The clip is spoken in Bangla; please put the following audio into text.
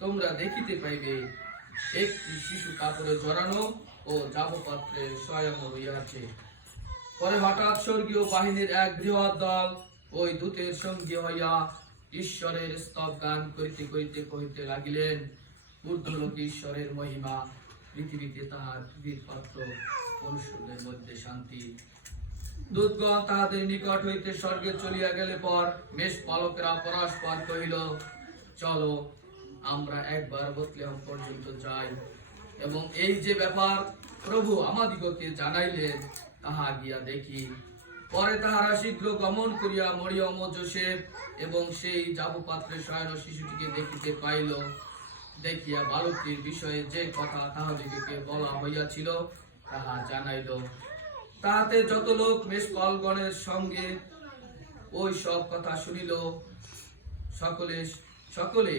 তোমরা দেখিতে পাইবে একটি শিশু কাপড়ে জড়ানো ও জাবপাত্রে শয়ান হইয়াছে। পরে হঠাৎ স্বর্গীয় বাহিনীর এক বৃহৎ দল ওই দূতের সঙ্গী হইয়া ঈশ্বরের স্তব গান করিতে করিতে কহিতে লাগিলেন, ঊর্ধ্বলোকে ঈশ্বরের মহিমা, পৃথিবীতে তাহার বীরপাত্র, মনুষ্যদের মধ্যে শান্তি। দূতগণ তাহাদের নিকট হইতে স্বর্গে চলিয়া গেলে পর মেষপালকেরা পরস্পর কহিল, চলো আমরা একবার বেথলেহেম পর্যন্ত যাই এবং এই যে ব্যাপার প্রভু আমাদিগকে জানাইলেন তাহা গিয়া দেখি। পরে তাহারা শীঘ্র গমন করিয়া মরিয়ম ও যোসেফ এবং সেই জাবপাত্রে শয়ন শিশুটিকে দেখিতে পাইল। দেখিয়া বালকটির বিষয়ে যে কথা তাহাদিগকে বলা হইয়াছিল তাহা জানাইল। তাহাতে যত লোক মেষপালগণের সঙ্গে ওই সব কথা শুনিল সকলে